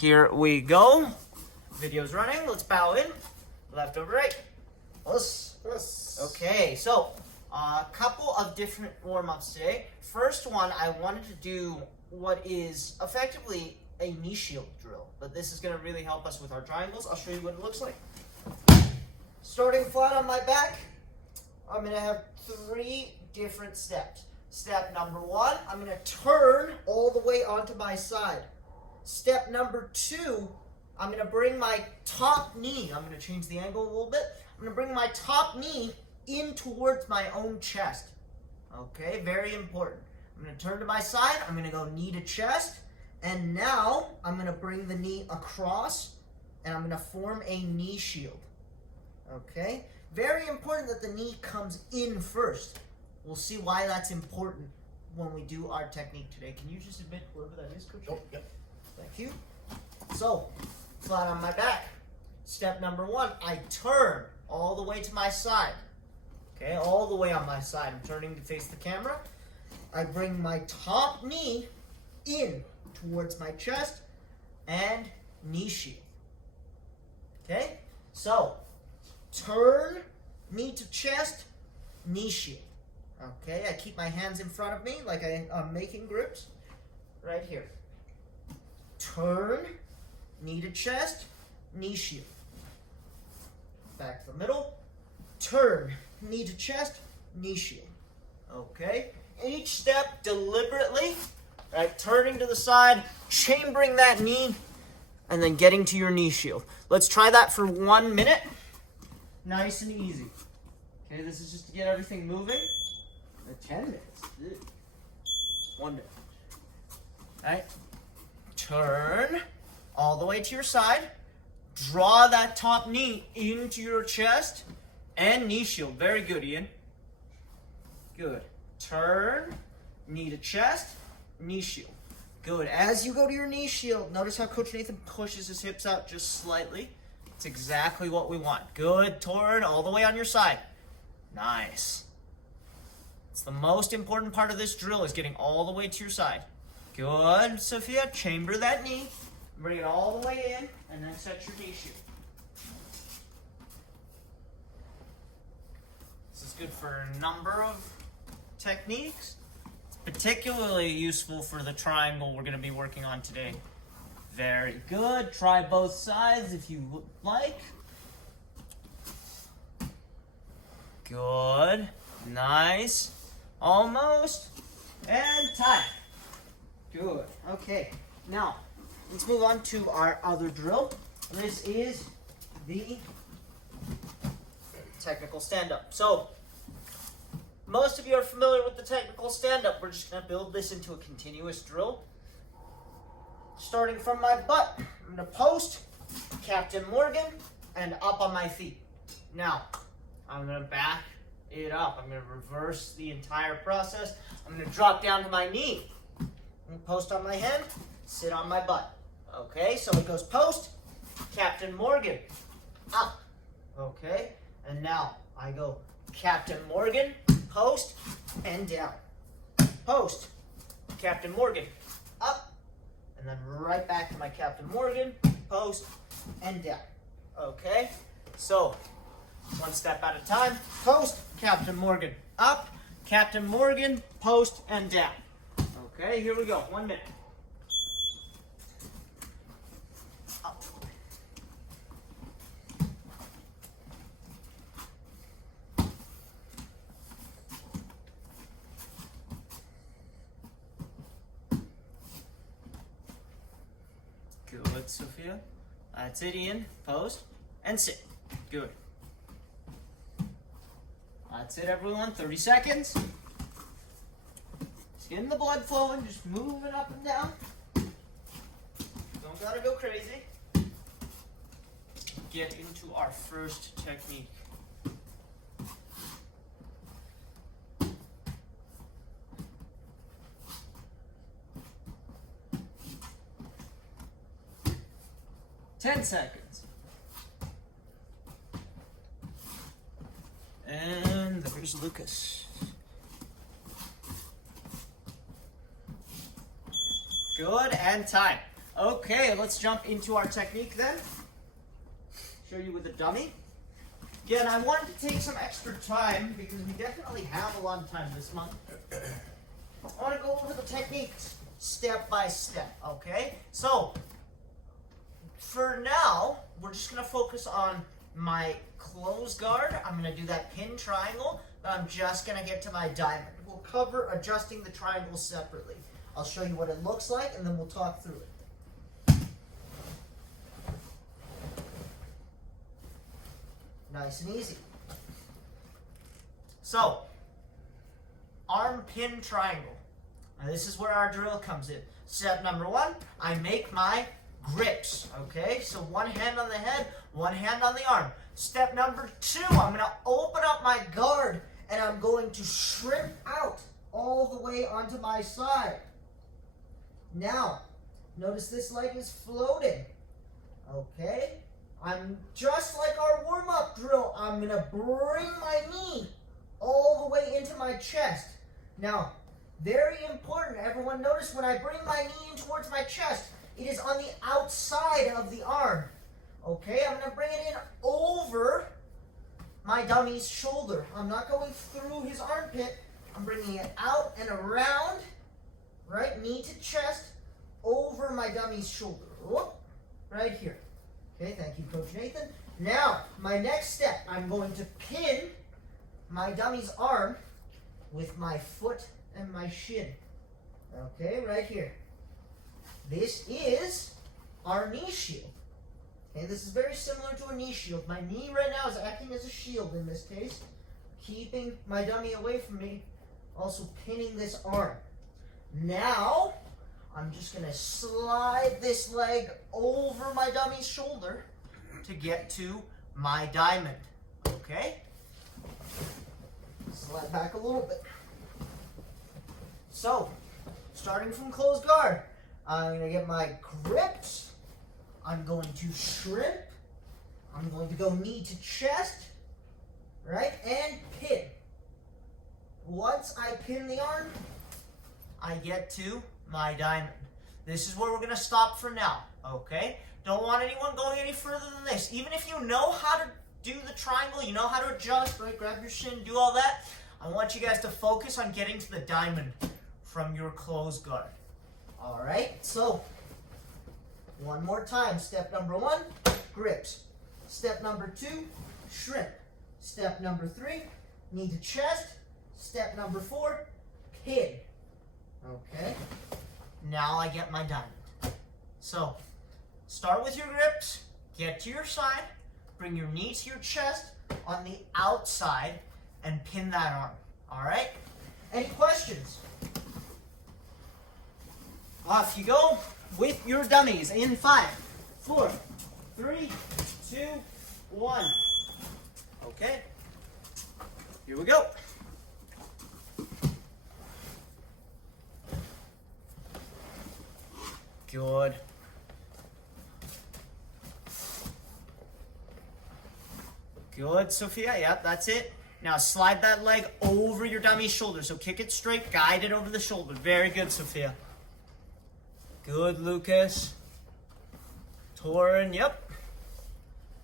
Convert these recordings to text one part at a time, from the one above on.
Here we go. Video's running. Let's bow in. Left over right. Okay, so a couple of different warm-ups today. First one, I wanted to do what is effectively a knee shield drill, but this is going to really help us with our triangles. I'll show you what it looks like. Starting flat on my back, I'm going to have 3 different steps. Step number 1, I'm going to turn all the way onto my side. Step number 2, I'm going to bring my top knee, I'm going to change the angle a little bit. I'm going to bring my top knee in towards my own chest. Okay, very important. I'm going to turn to my side, I'm going to go knee to chest, and now I'm going to bring the knee across, and I'm going to form a knee shield. Okay, very important that the knee comes in first. We'll see why that's important when we do our technique today. Can you just admit whoever that is, Coach? Oh, yep. Thank you. So, flat on my back. Step number 1, I turn all the way to my side. Okay, all the way on my side. I'm turning to face the camera. I bring my top knee in towards my chest and knee shield. Okay, so turn, knee to chest, knee shield. Okay, I keep my hands in front of me like I'm making grips. Right here. Turn, knee to chest, knee shield. Back to the middle. Turn, knee to chest, knee shield. Okay, each step deliberately, right? Turning to the side, chambering that knee, and then getting to your knee shield. Let's try that for 1 minute. Nice and easy. Okay, this is just to get everything moving. 10 minutes. 1 minute. All right. Turn all the way to your side. Draw that top knee into your chest and knee shield. Very good, Ian. Good. Turn, knee to chest, knee shield. Good. As you go to your knee shield, notice how Coach Nathan pushes his hips out just slightly. It's exactly what we want. Good. Turn all the way on your side. Nice. It's the most important part of this drill is getting all the way to your side. Good, Sophia. Chamber that knee. Bring it all the way in, and then set your knee shield. This is good for a number of techniques. It's particularly useful for the triangle we're going to be working on today. Very good. Try both sides if you would like. Good. Nice. Almost. And time. Good. Okay. Now, let's move on to our other drill. This is the technical stand-up. So, most of you are familiar with the technical stand-up. We're just going to build this into a continuous drill. Starting from my butt, I'm going to post, Captain Morgan, and up on my feet. Now, I'm going to back it up. I'm going to reverse the entire process. I'm going to drop down to my knee. Post on my hand, sit on my butt. Okay, so it goes post, Captain Morgan, up. Okay, and now I go Captain Morgan, post, and down. Post, Captain Morgan, up, and then right back to my Captain Morgan, post, and down. Okay, so 1 step at a time. Post, Captain Morgan, up, Captain Morgan, post, and down. Okay, here we go. 1 minute. Up. Good, Sophia. That's it, Ian. Post and sit. Good. That's it, everyone. 30 seconds. Getting the blood flowing, just moving up and down. Don't gotta go crazy. Get into our first technique. Ten seconds. And there's Lucas. Good, and time. Okay, let's jump into our technique then. Show you with the dummy. Again, I wanted to take some extra time because we definitely have a lot of time this month. I want to go over the techniques step by step, okay? So, for now, we're just going to focus on my close guard. I'm going to do that pin triangle, but I'm just going to get to my diamond. We'll cover adjusting the triangle separately. I'll show you what it looks like, and then we'll talk through it. Nice and easy. So, arm pin triangle. Now this is where our drill comes in. Step number 1, I make my grips, okay? So one hand on the head, one hand on the arm. Step number 2, I'm gonna open up my guard and I'm going to shrimp out all the way onto my side. Now, notice this leg is floating, okay? I'm just like our warm-up drill. I'm going to bring my knee all the way into my chest. Now, very important, everyone notice when I bring my knee in towards my chest, it is on the outside of the arm. Okay, I'm going to bring it in over my dummy's shoulder. I'm not going through his armpit. I'm bringing it out and around, right, knee to chest, over my dummy's shoulder. Whoop, right here. Okay, thank you, Coach Nathan. Now, my next step, I'm going to pin my dummy's arm with my foot and my shin. Okay, right here. This is our knee shield. Okay, this is very similar to a knee shield. My knee right now is acting as a shield in this case, keeping my dummy away from me, also pinning this arm. Now, I'm just going to slide this leg over my dummy's shoulder to get to my diamond, okay? Slide back a little bit. So, starting from closed guard, I'm going to get my grips. I'm going to shrimp. I'm going to go knee to chest, right? And pin. Once I pin the arm, I get to my diamond. This is where we're going to stop for now, okay? Don't want anyone going any further than this. Even if you know how to do the triangle, you know how to adjust, right? Grab your shin, do all that. I want you guys to focus on getting to the diamond from your closed guard. All right, so one more time. Step number 1, grips. Step number 2, shrimp. Step number 3, knee to chest. Step number 4, pin. Okay, now I get my diamond. So, start with your grips, get to your side, bring your knee to your chest on the outside, and pin that arm. All right? Any questions? Off you go with your dummies in 5, 4, 3, 2, 1. Okay, here we go. Good. Good, Sophia. Yep, that's it. Now slide that leg over your dummy's shoulder. So kick it straight, guide it over the shoulder. Very good, Sophia. Good, Lucas. Torin, yep.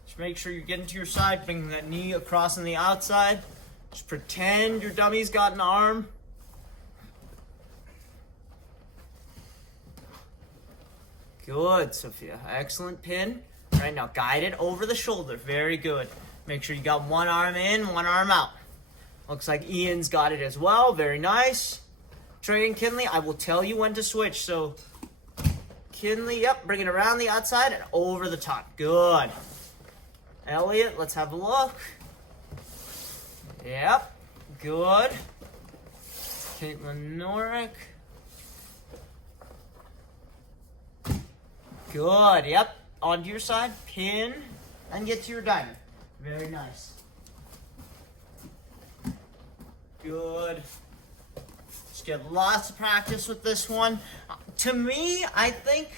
Just make sure you're getting to your side, bringing that knee across on the outside. Just pretend your dummy's got an arm. Good, Sophia. Excellent pin. All right, now guide it over the shoulder. Very good. Make sure you got one arm in, one arm out. Looks like Ian's got it as well. Very nice. Trey and Kinley, I will tell you when to switch. So, Kinley, yep, bring it around the outside and over the top. Good. Elliot, let's have a look. Yep, good. Caitlin Norick. Good, yep. Onto your side, pin, and get to your diamond. Very nice. Good. Just get lots of practice with this one. To me, I think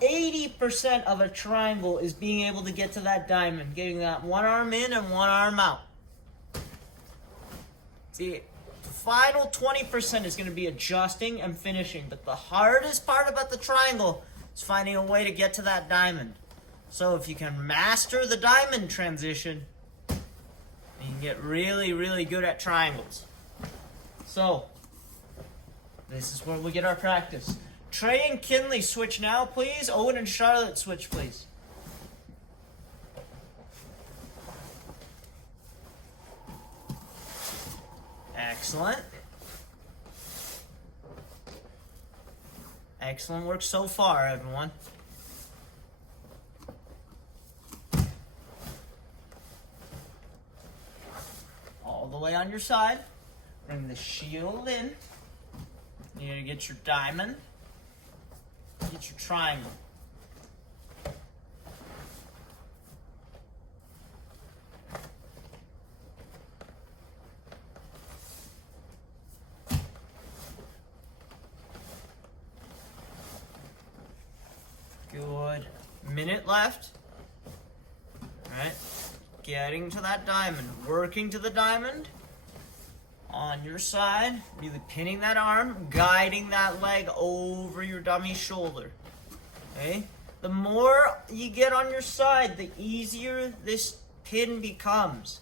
80% of a triangle is being able to get to that diamond, getting that one arm in and one arm out. The final 20% is going to be adjusting and finishing, but the hardest part about the triangle It's finding a way to get to that diamond. So if you can master the diamond transition, you can get really, really good at triangles. So, this is where we get our practice. Trey and Kinley switch now, please. Owen and Charlotte switch, please. Excellent. Excellent work so far, everyone. All the way on your side. Bring the shield in. You need to get your diamond. Get your triangle. Good. Minute left. All right. Getting to that diamond. Working to the diamond. On your side. Really pinning that arm. Guiding that leg over your dummy's shoulder. Okay? The more you get on your side, the easier this pin becomes.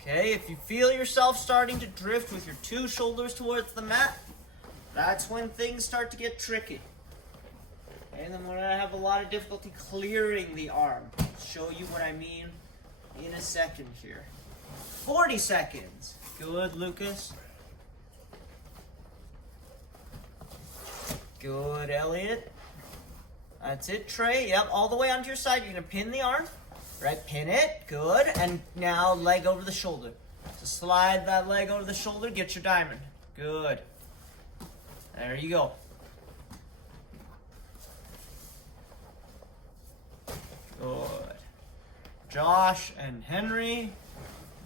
Okay? If you feel yourself starting to drift with your two shoulders towards the mat, that's when things start to get tricky. And then we're going to have a lot of difficulty clearing the arm. I'll show you what I mean in a second here. 40 seconds. Good, Lucas. Good, Elliot. That's it, Trey. Yep, all the way onto your side. You're going to pin the arm. Right, pin it. Good. And now leg over the shoulder. So slide that leg over the shoulder. Get your diamond. Good. There you go. Good. Josh and Henry,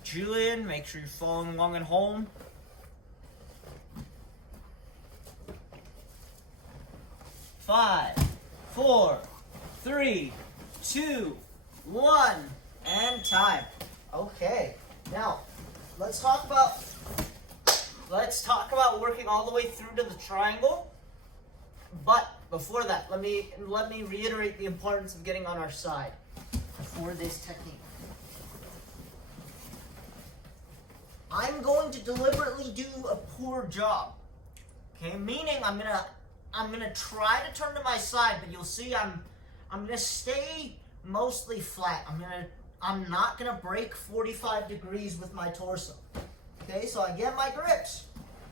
Julian, make sure you're following along at home. Five, 4, 3, 2, 1, and time. Okay, now let's talk about working all the way through to the triangle. But before that, let me reiterate the importance of getting on our side for this technique. I'm going to deliberately do a poor job. Okay, meaning I'm gonna try to turn to my side, but you'll see I'm gonna stay mostly flat. I'm not gonna break 45 degrees with my torso. Okay, so I get my grips.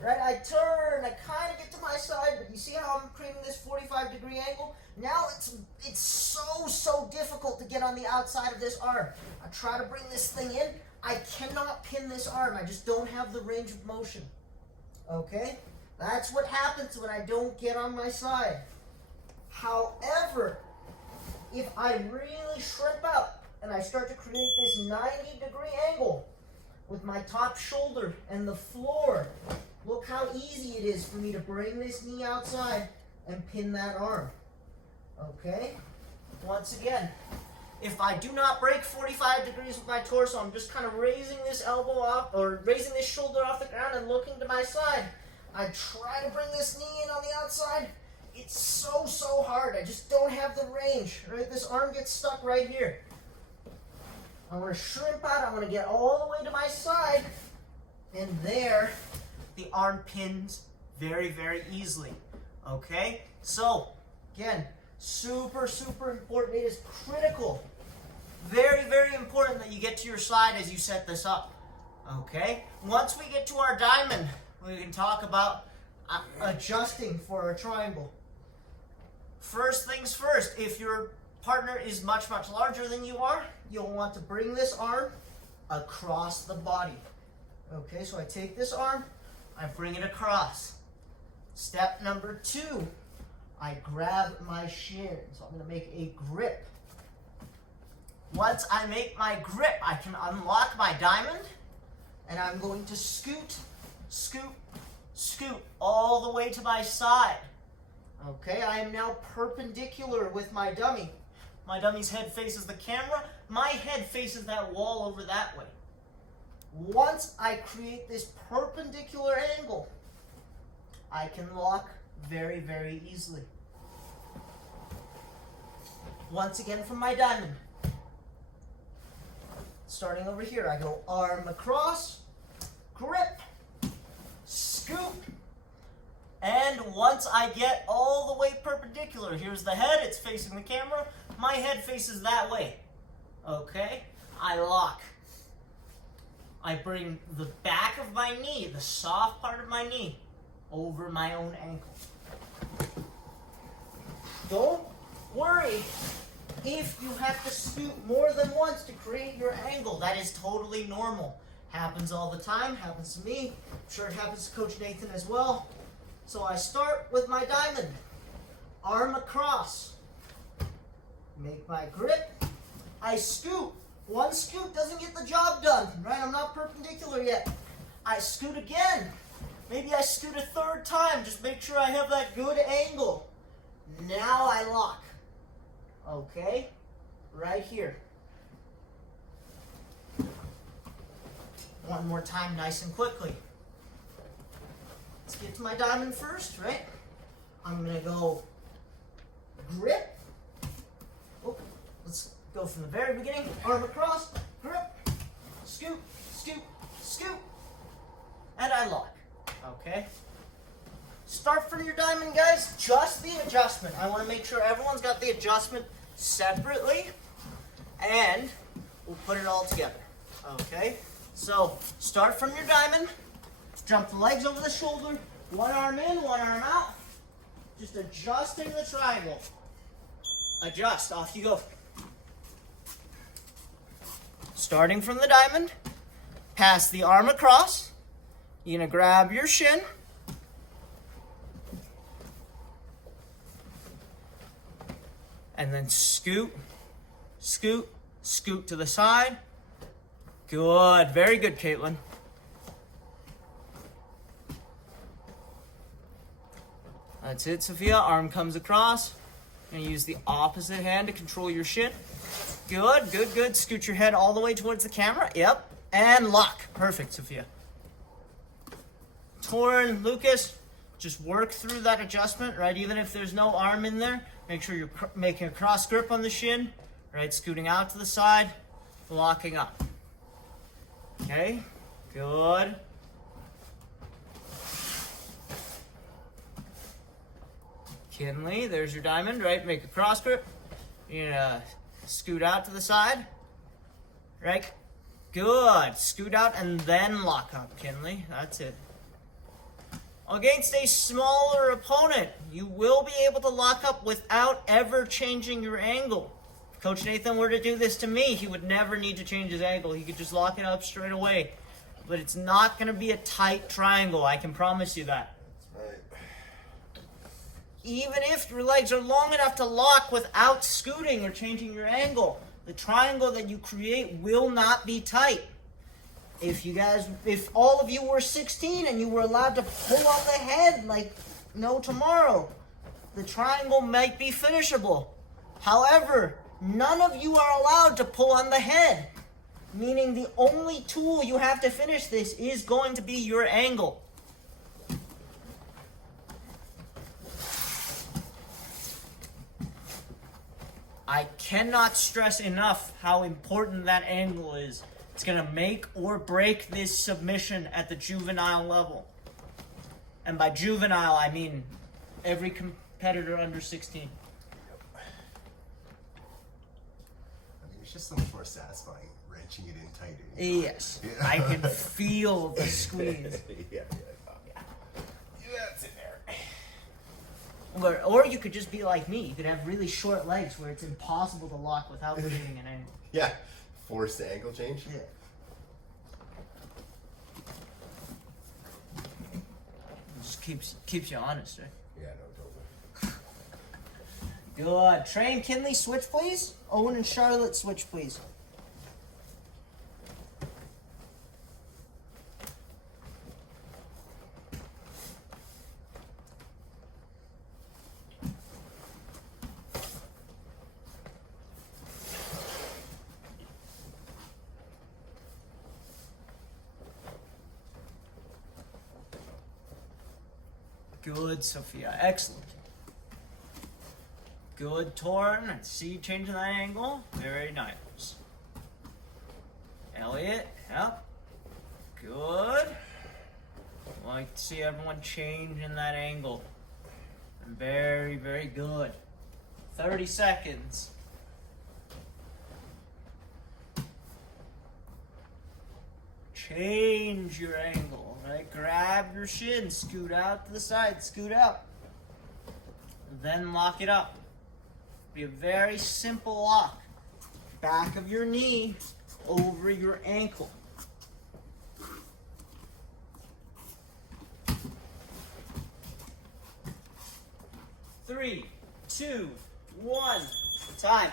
Right, I turn, I kind of get to my side, but you see how I'm creating this 45-degree angle? Now it's so difficult to get on the outside of this arm. I try to bring this thing in. I cannot pin this arm. I just don't have the range of motion. Okay? That's what happens when I don't get on my side. However, if I really shrimp out and I start to create this 90-degree angle with my top shoulder and the floor, look how easy it is for me to bring this knee outside and pin that arm. Okay? Once again, if I do not break 45 degrees with my torso, I'm just kind of raising this elbow off, or raising this shoulder off the ground and looking to my side. I try to bring this knee in on the outside. It's so hard. I just don't have the range. Right? This arm gets stuck right here. I want to shrimp out. I want to get all the way to my side. And there, the arm pins very easily. Okay? So, again, super important. It is critical. Very important that you get to your side as you set this up. Okay? Once we get to our diamond, we can talk about adjusting for our triangle. First things first, if your partner is much larger than you are, you'll want to bring this arm across the body. Okay, so I take this arm, I bring it across. Step number 2, I grab my shin. So I'm going to make a grip. Once I make my grip, I can unlock my diamond, and I'm going to scoot all the way to my side. Okay, I am now perpendicular with my dummy. My dummy's head faces the camera. My head faces that wall over that way. Once I create this perpendicular angle, I can lock very easily. once again from my diamond. Starting over here, I go arm across, grip, scoop, and once I get all the way perpendicular, here's the head, it's facing the camera, my head faces that way. Okay, I lock. I bring the back of my knee, the soft part of my knee, over my own ankle. Don't worry if you have to scoop more than once to create your angle. That is totally normal. Happens all the time, happens to me. I'm sure it happens to Coach Nathan as well. So I start with my diamond. Arm across. Make my grip. I scoop. One scoop doesn't get the job done, right? I'm not perpendicular yet. I scoot again. Maybe I scoot a third time. Just make sure I have that good angle. Now I lock. Okay? Right here. One more time, nice and quickly. Let's get to my diamond first, right? I'm gonna go grip. Oh, let's go from the very beginning. Arm across, grip, scoop, scoop, scoop, and I lock. Okay? Start from your diamond, guys. Just the adjustment. I want to make sure everyone's got the adjustment separately, and we'll put it all together. Okay? So, start from your diamond. Jump the legs over the shoulder. One arm in, one arm out. Just adjusting the triangle. Adjust. Off you go. Starting from the diamond, pass the arm across. You're going to grab your shin. And then scoot, scoot, scoot to the side. Good. Very good, Caitlin. That's it, Sophia. Arm comes across. And use the opposite hand to control your shin. Good, good, good. Scoot your head all the way towards the camera. Yep. And lock. Perfect, Sophia. Torrin, Lucas, just work through that adjustment, right? Even if there's no arm in there, make sure you're making a cross grip on the shin, right? Scooting out to the side, locking up. Okay, good. Kinley, there's your diamond, right? Make a cross grip. You're gonna scoot out to the side, right? Good. Scoot out and then lock up, Kinley. That's it. Against a smaller opponent, you will be able to lock up without ever changing your angle. If Coach Nathan were to do this to me, he would never need to change his angle. He could just lock it up straight away. But it's not going to be a tight triangle, I can promise you that. That's right. Even if your legs are long enough to lock without scooting or changing your angle, the triangle that you create will not be tight. If all of you were 16 and you were allowed to pull on the head like no tomorrow, the triangle might be finishable. However, none of you are allowed to pull on the head, meaning the only tool you have to finish this is going to be your angle. I cannot stress enough how important that angle is. It's going to make or break this submission at the juvenile level. And by juvenile, I mean every competitor under 16. Yep. I mean, it's just so much more satisfying wrenching it in tighter. Yes. Yeah. I can feel the squeeze. Yeah. That's in there. Or you could just be like me. You could have really short legs where it's impossible to lock without creating an angle. Yeah. Force the angle change? Yeah. It just keeps you honest, right? Yeah, no, totally. Good. Train, Kinley, switch please. Owen and Charlotte, switch please. Good, Sophia. Excellent. Good turn. And see, changing that angle. Very nice. Elliot, yep. Good. Like to see everyone changing that angle. Very, very good. 30 seconds. Change your angle, right? Grab your shin, scoot out to the side, scoot out. Then lock it up. Be a very simple lock. Back of your knee over your ankle. Three, two, one. Time.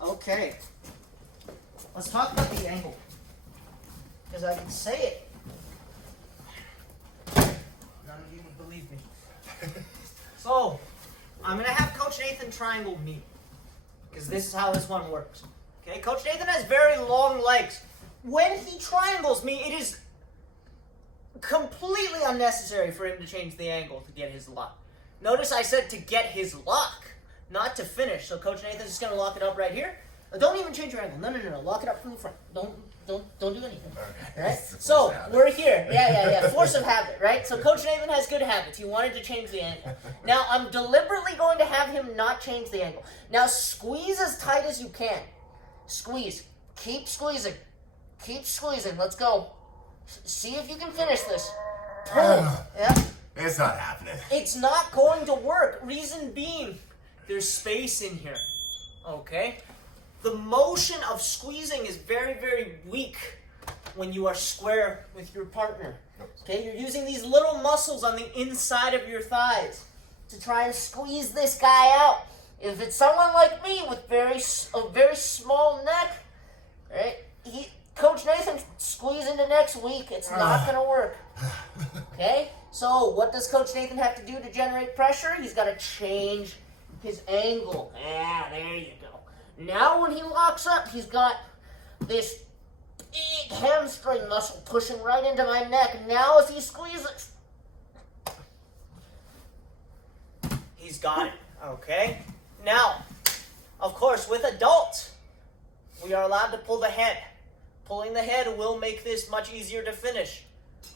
Okay. Let's talk about the angle. Because I can say it. None of you would believe me. So, I'm going to have Coach Nathan triangle me. Because this is how this one works. Okay, Coach Nathan has very long legs. When he triangles me, it is completely unnecessary for him to change the angle to get his lock. Notice I said to get his lock, not to finish. So Coach Nathan's just going to lock it up right here. Don't even change your angle. No. Lock it up from the front. Don't do anything. Right? So we're here. Yeah. Force of habit, right? So Coach Nathan has good habits. He wanted to change the angle. Now I'm deliberately going to have him not change the angle. Now squeeze as tight as you can. Squeeze. Keep squeezing. Keep squeezing. Let's go. See if you can finish this. Pull. Yeah. It's not happening. It's not going to work. Reason being, there's space in here. Okay? The motion of squeezing is very, very weak when you are square with your partner. Okay? You're using these little muscles on the inside of your thighs to try and squeeze this guy out. If it's someone like me with a very small neck, right? Coach Nathan squeeze into next week. It's not going to work. Okay? So what does Coach Nathan have to do to generate pressure? He's got to change his angle. Yeah, there you go. Now when he locks up, he's got this big hamstring muscle pushing right into my neck. Now as he squeezes, he's got it. Okay? Now, of course, with adults, we are allowed to pull the head. Pulling the head will make this much easier to finish.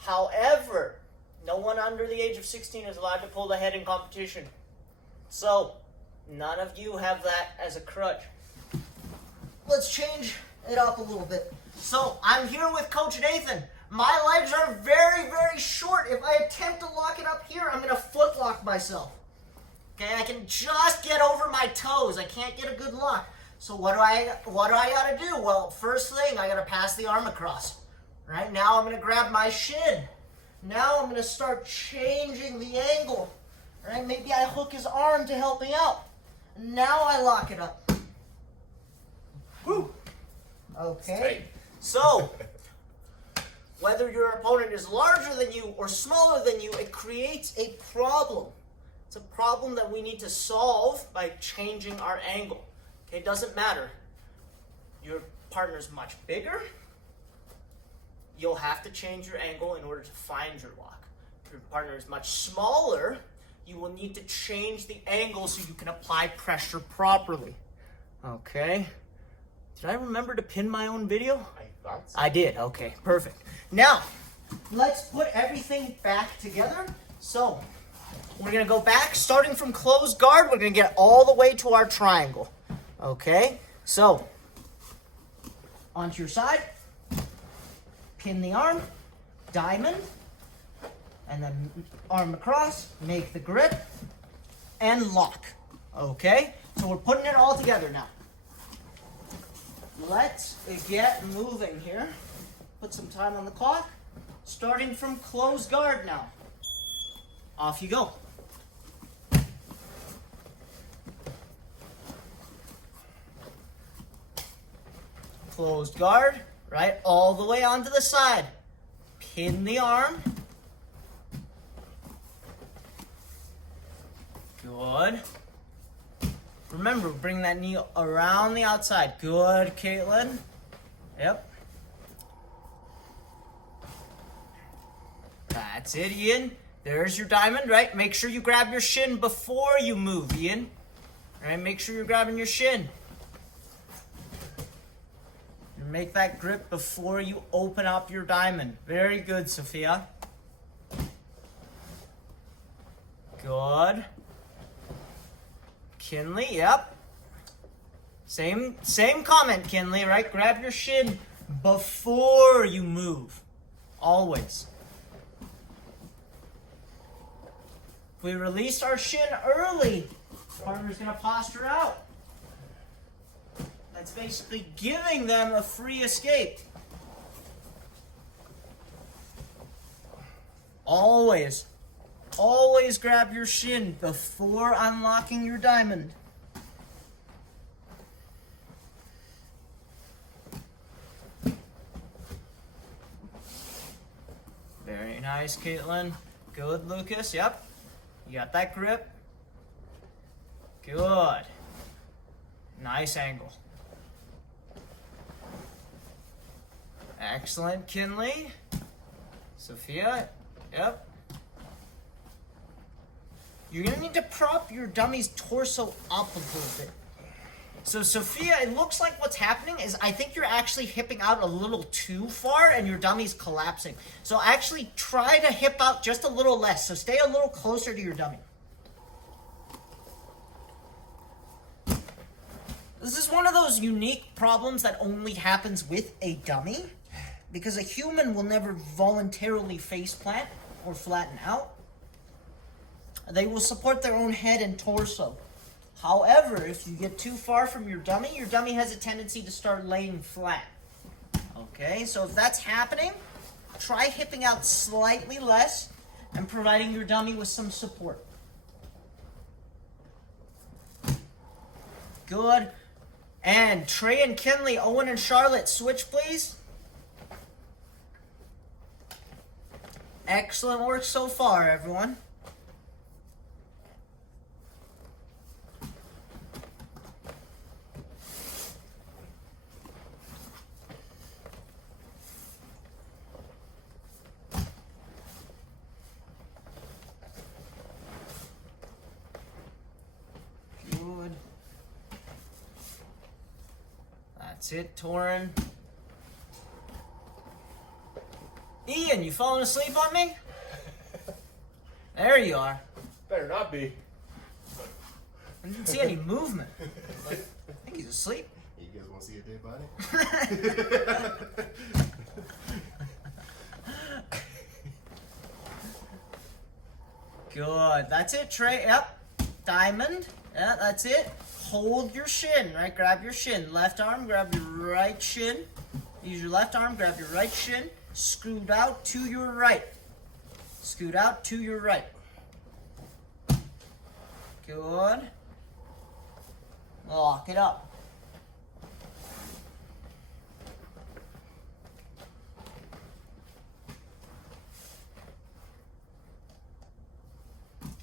However, no one under the age of 16 is allowed to pull the head in competition. So, none of you have that as a crutch. Let's change it up a little bit. So, I'm here with Coach Nathan. My legs are very, very short. If I attempt to lock it up here, I'm going to foot lock myself. Okay, I can just get over my toes. I can't get a good lock. So what do I got to do? Well, first thing, I got to pass the arm across. Right? Now I'm going to grab my shin. Now I'm going to start changing the angle. Right? Maybe I hook his arm to help me out. Now I lock it up. Woo. Okay. So, whether your opponent is larger than you or smaller than you, it creates a problem. It's a problem that we need to solve by changing our angle. Okay, it doesn't matter. Your partner's much bigger. You'll have to change your angle in order to find your lock. If your partner is much smaller, you will need to change the angle so you can apply pressure properly. Okay. Did I remember to pin my own video? I thought so. I did. Okay, perfect. Now, let's put everything back together. So, we're going to go back, starting from closed guard. We're going to get all the way to our triangle. Okay? So, onto your side. Pin the arm. Diamond. And then arm across. Make the grip. And lock. Okay? So, we're putting it all together now. Let's get moving here. Put some time on the clock. Starting from closed guard now. Off you go. Closed guard, right? All the way onto the side. Pin the arm. Good. Remember, bring that knee around the outside. Good, Caitlin. Yep. That's it, Ian. There's your diamond, right? Make sure you grab your shin before you move, Ian. All right, make sure you're grabbing your shin. And make that grip before you open up your diamond. Very good, Sophia. Good. Kinley, yep. Same comment, Kinley, right? Grab your shin before you move. Always. If we release our shin early, partner's going to posture out. That's basically giving them a free escape. Always grab your shin before unlocking your diamond. Very nice, Caitlin. Good, Lucas. Yep. You got that grip. Good. Nice angle. Excellent, Kinley. Sophia. Yep. You're going to need to prop your dummy's torso up a little bit. So, Sophia, it looks like what's happening is I think you're actually hipping out a little too far and your dummy's collapsing. So, actually try to hip out just a little less. So, stay a little closer to your dummy. This is one of those unique problems that only happens with a dummy, because a human will never voluntarily face plant or flatten out. They will support their own head and torso. However, if you get too far from your dummy has a tendency to start laying flat. Okay, so if that's happening, try hipping out slightly less and providing your dummy with some support. Good. And Trey and Kinley, Owen and Charlotte, switch please. Excellent work so far, everyone. Good. That's it, Torin. Ian, you falling asleep on me? There you are. Better not be. I didn't see any movement. I think he's asleep. You guys want to see a dead body? Good. That's it, Trey. Yep. Diamond. Yeah, that's it. Hold your shin, right? Grab your shin. Left arm, grab your right shin. Use your left arm, grab your right shin. Scoot out to your right. Scoot out to your right. Good. Lock it up.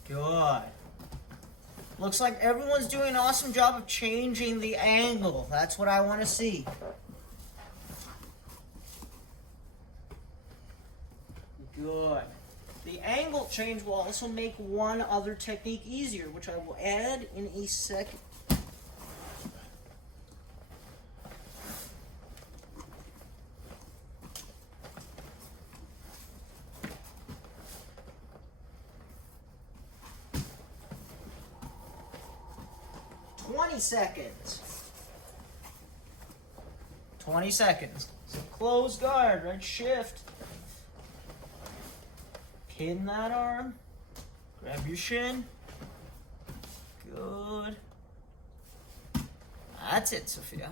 Good. Looks like everyone's doing an awesome job of changing the angle. That's what I want to see. Good. The angle change will also make one other technique easier, which I will add in a second. Seconds. 20 seconds. So close guard, right shift. Pin that arm. Grab your shin. Good. That's it, Sophia.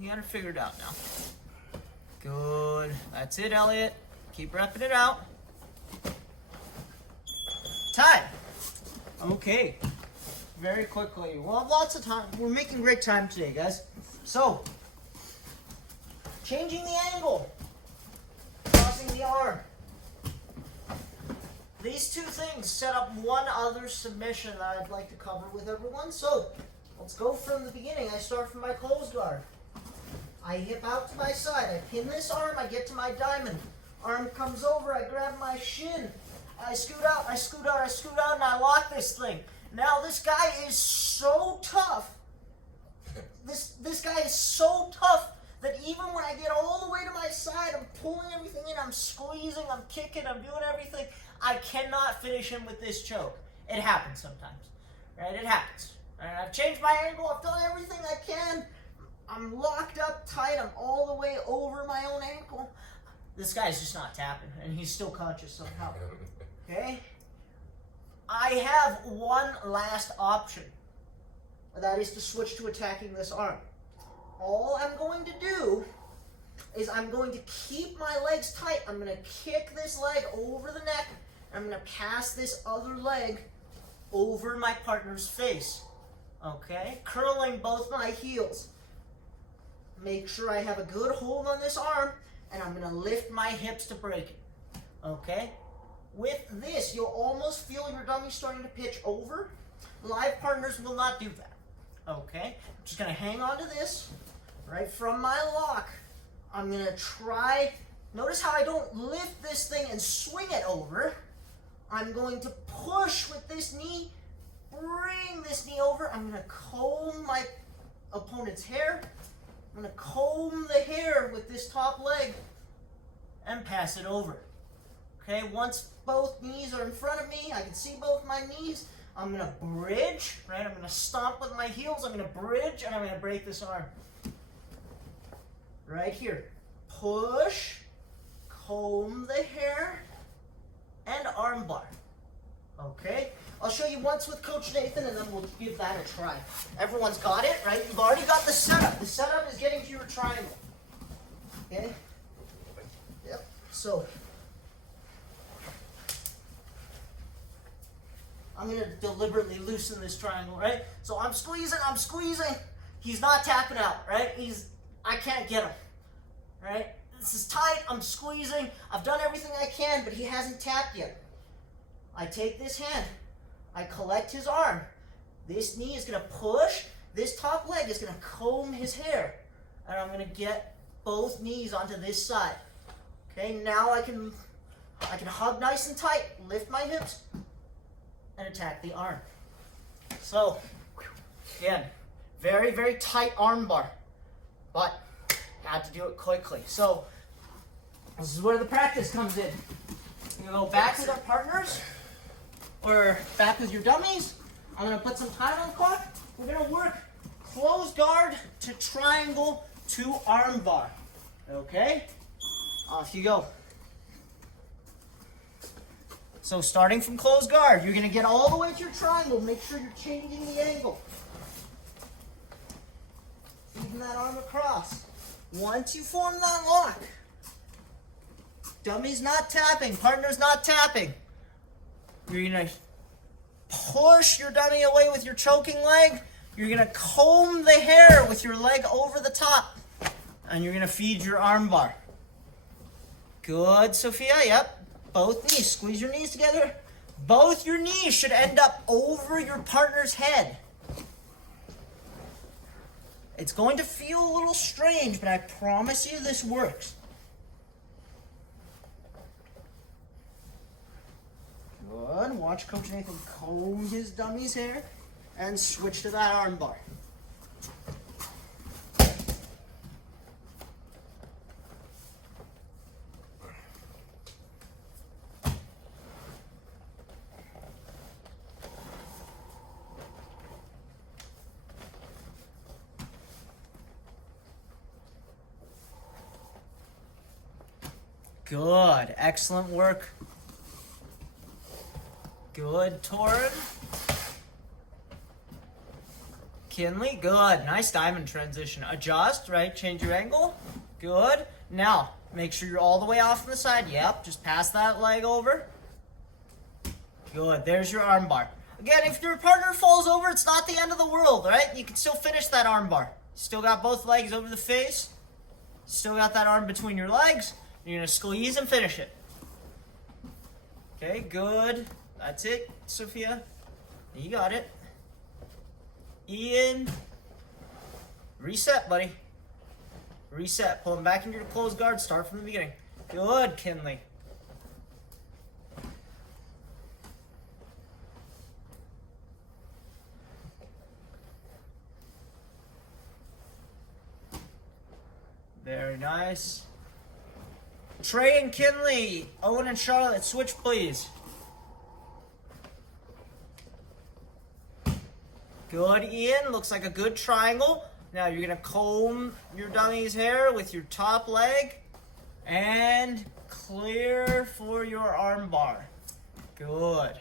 You got it figured out now. Good. That's it, Elliot. Keep repping it out. Time. Okay. Very quickly. We'll have lots of time. We're making great time today, guys. So, changing the angle. Crossing the arm. These two things set up one other submission that I'd like to cover with everyone. So, let's go from the beginning. I start from my closed guard. I hip out to my side. I pin this arm. I get to my diamond. Arm comes over. I grab my shin. I scoot out. I scoot out. I scoot out, and I lock this thing. Now this guy is so tough. This guy is so tough that even when I get all the way to my side, I'm pulling everything in, I'm squeezing, I'm kicking, I'm doing everything, I cannot finish him with this choke. It happens sometimes, right? It happens. Right? I've changed my angle, I've done everything I can. I'm locked up tight, I'm all the way over my own ankle. This guy's just not tapping, and he's still conscious somehow. Okay? I have one last option. That is to switch to attacking this arm. All I'm going to do is I'm going to keep my legs tight. I'm going to kick this leg over the neck. I'm going to pass this other leg over my partner's face. Okay? Curling both my heels. Make sure I have a good hold on this arm, and I'm going to lift my hips to break it. Okay? With this, you'll almost feel your dummy starting to pitch over. Live partners will not do that. Okay? I'm just going to hang on to this. Right from my lock, I'm going to try. Notice how I don't lift this thing and swing it over. I'm going to push with this knee, bring this knee over. I'm going to comb my opponent's hair. I'm going to comb the hair with this top leg and pass it over. Okay, once both knees are in front of me, I can see both my knees. I'm going to bridge, right? I'm going to stomp with my heels. I'm going to bridge, and I'm going to break this arm. Right here. Push, comb the hair, and arm bar. Okay? I'll show you once with Coach Nathan, and then we'll give that a try. Everyone's got it, right? You've already got the setup. The setup is getting to your triangle. Okay? Yep. So, I'm going to deliberately loosen this triangle, right? So I'm squeezing. He's not tapping out, right? I can't get him, right? This is tight, I'm squeezing. I've done everything I can, but he hasn't tapped yet. I take this hand. I collect his arm. This knee is going to push. This top leg is going to comb his hair. And I'm going to get both knees onto this side. Okay, now I can hug nice and tight, lift my hips, and attack the arm. So, again, very, very tight arm bar. But, had to do it quickly. So, this is where the practice comes in. You go back with our partners, or back with your dummies. I'm going to put some time on the clock. We're going to work close guard to triangle to arm bar. Okay? Off you go. So starting from close guard, you're going to get all the way to your triangle. Make sure you're changing the angle. Feeding that arm across. Once you form that lock, dummy's not tapping, partner's not tapping. You're going to push your dummy away with your choking leg. You're going to comb the hair with your leg over the top. And you're going to feed your arm bar. Good, Sophia. Yep. Both knees. Squeeze your knees together. Both your knees should end up over your partner's head. It's going to feel a little strange, but I promise you this works. Good. Watch Coach Nathan comb his dummy's hair and switch to that arm bar. Good. Excellent work. Good, Torrin. Kinley, good. Nice diamond transition. Adjust, right? Change your angle. Good. Now, make sure you're all the way off on the side. Yep, just pass that leg over. Good. There's your arm bar. Again, if your partner falls over, it's not the end of the world, right? You can still finish that arm bar. Still got both legs over the face. Still got that arm between your legs. You're going to squeeze and finish it. Okay, good. That's it, Sophia. You got it. Ian. Reset, buddy. Reset. Pull him back into your closed guard. Start from the beginning. Good, Kinley. Very nice. Trey and Kinley, Owen and Charlotte, switch please. Good, Ian. Looks like a good triangle. Now you're gonna comb your dummy's hair with your top leg and clear for your arm bar. Good.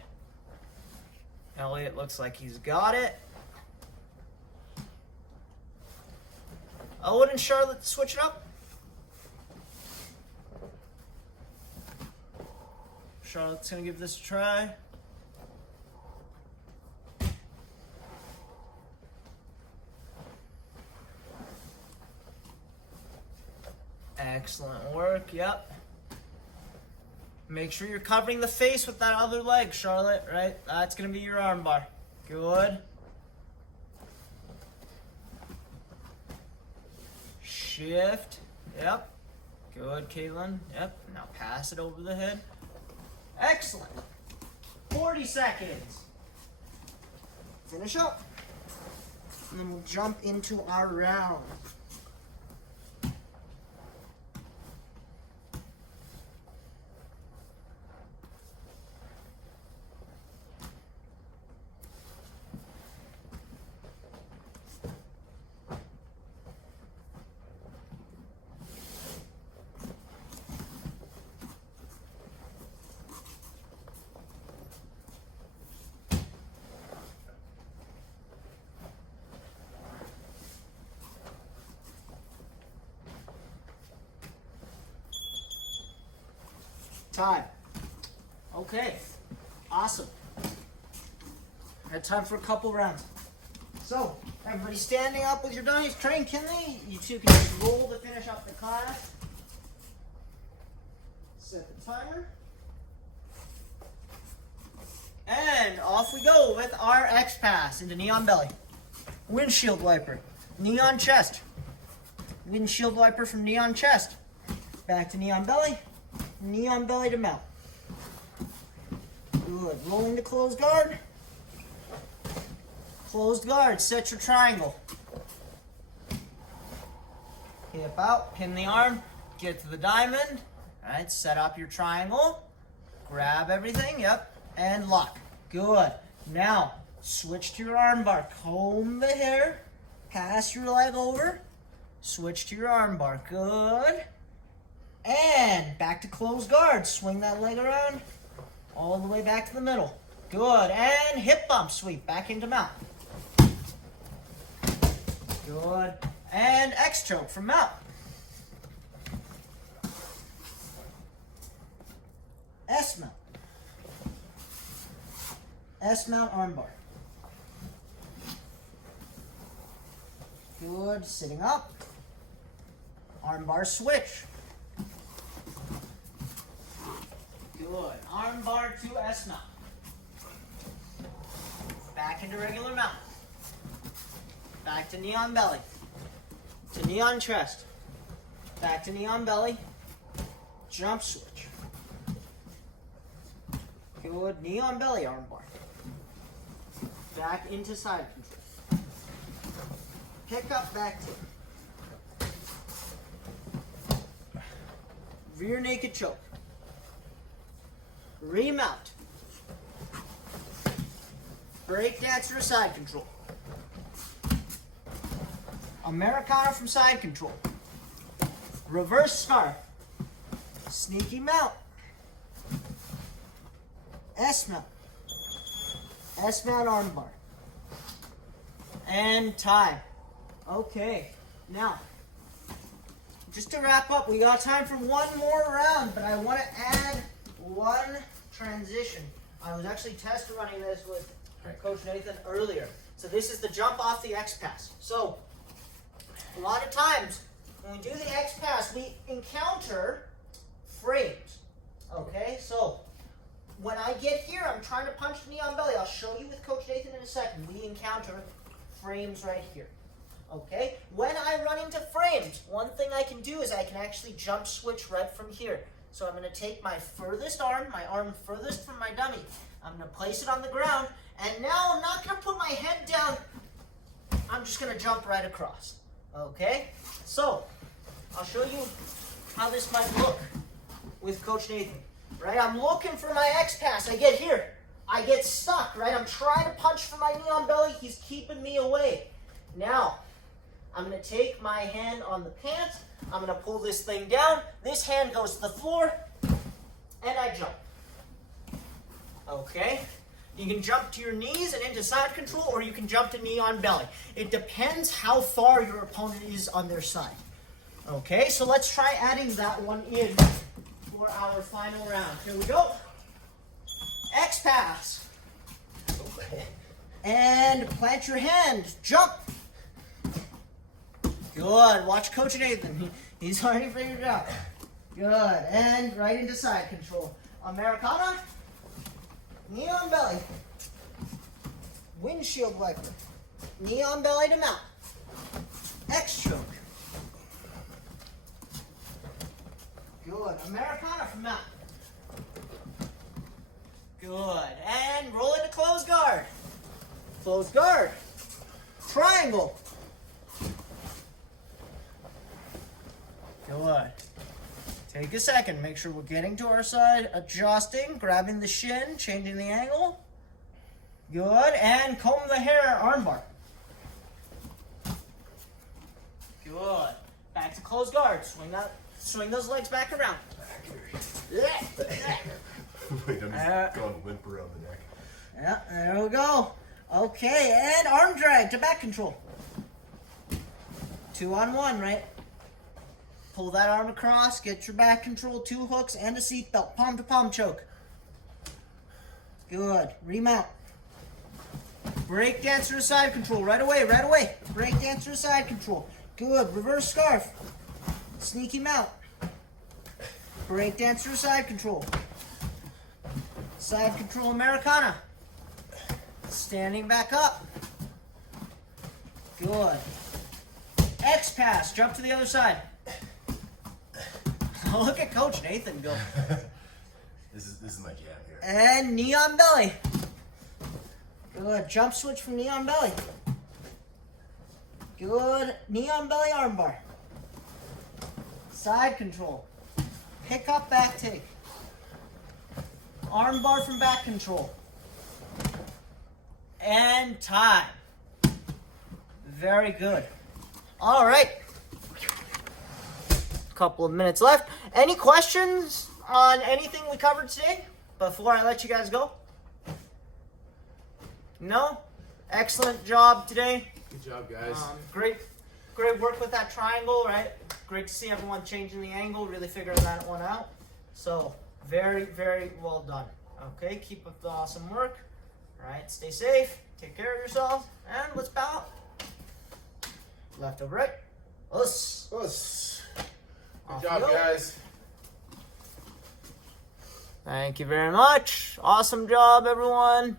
Elliot looks like he's got it. Owen and Charlotte, switch it up. Charlotte's gonna give this a try. Excellent work, yep. Make sure you're covering the face with that other leg, Charlotte, right? That's gonna be your arm bar. Good. Shift, yep. Good, Caitlin, yep. Now pass it over the head. Excellent. 40 seconds. Finish up. And then we'll jump into our round. Time. Okay. Awesome. Had time for a couple rounds. So, everybody standing up with your dummies. Trey and Kinley, you two can just roll to finish up the class. Set the timer. And off we go with our X pass into neon belly. Windshield wiper. Neon chest. Windshield wiper from neon chest. Back to neon belly. Neon belly to mount. Good. Rolling to closed guard. Closed guard. Set your triangle. Hip out. Pin the arm. Get to the diamond. Alright. Set up your triangle. Grab everything. Yep. And lock. Good. Now, switch to your arm bar. Comb the hair. Pass your leg over. Switch to your arm bar. Good. And back to closed guard. Swing that leg around all the way back to the middle. Good. And hip bump sweep back into mount. Good. And X choke from mount. S mount. S mount armbar. Good. Sitting up. Armbar switch. Good. Arm bar to S mount. Back into regular mount. Back to neon belly. To neon chest. Back to neon belly. Jump switch. Good. Neon belly arm bar. Back into side control. Pick up back to rear naked choke. Remount. Breakdancer side control. Americana from side control. Reverse scarf. Sneaky mount. S mount. S mount armbar. And time. Okay. Now, just to wrap up, we got time for one more round, but I want to add one transition. I was actually test running this with Coach Nathan earlier. So this is the jump off the X pass. So a lot of times when we do the X pass, we encounter frames. Okay, so when I get here, I'm trying to punch the neon belly. I'll show you with Coach Nathan in a second. We encounter frames right here. Okay, when I run into frames, one thing I can do is I can actually jump switch right from here. So I'm going to take my furthest arm, my arm furthest from my dummy. I'm going to place it on the ground, and now I'm not going to put my head down. I'm just going to jump right across. Okay? So, I'll show you how this might look with Coach Nathan. Right? I'm looking for my X pass. I get here. I get stuck, right? I'm trying to punch for my knee on belly. He's keeping me away. Now, I'm going to take my hand on the pants. I'm going to pull this thing down. This hand goes to the floor, and I jump. Okay? You can jump to your knees and into side control, or you can jump to knee on belly. It depends how far your opponent is on their side. Okay, so let's try adding that one in for our final round. Here we go. X pass. And plant your hand. Jump. Good. Watch Coach Nathan. He's already figured it out. Good. And right into side control. Americana. Knee on belly. Windshield wiper. Knee on belly to mount. X choke. Good. Americana from mount. Good. And roll into close guard. Close guard. Triangle. Good. Take a second. Make sure we're getting to our side. Adjusting. Grabbing the shin. Changing the angle. Good. And comb the hair. Armbar. Good. Back to close guard. Swing those legs back around. Wait, I'm just going limp around the neck. Yeah, there we go. Okay, and arm drag to back control. 2-on-1, right? Pull that arm across, get your back control, 2 hooks and a seatbelt. Palm to palm choke. Good. Remount. Break dancer to side control. Right away. Break dancer to side control. Good. Reverse scarf. Sneaky mount. Break dancer to side control. Side control Americana. Standing back up. Good. X pass. Jump to the other side. Look at Coach Nathan go. This is my jam here. And knee on belly. Good. Jump switch from knee on belly. Good. Knee on belly armbar. Side control. Pick up, back take. Arm bar from back control. And time. Very good. All right. Couple of minutes left. Any questions on anything we covered today before I let you guys go? No? Excellent job today. Good job, guys. Great work with that triangle, right? Great to see everyone changing the angle, really figuring that one out. So, very, very well done. Okay, keep up the awesome work. All right, stay safe, take care of yourselves, and let's bow out. Left over right. Us. Good job, guys. Thank you very much. Awesome job, everyone.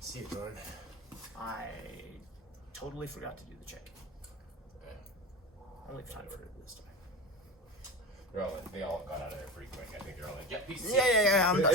See you, Jordan. I totally forgot to do the check-in. Only time for it this time. They all got out of there pretty quick. I think they're all like, yeah, peace. Yeah, I'm done.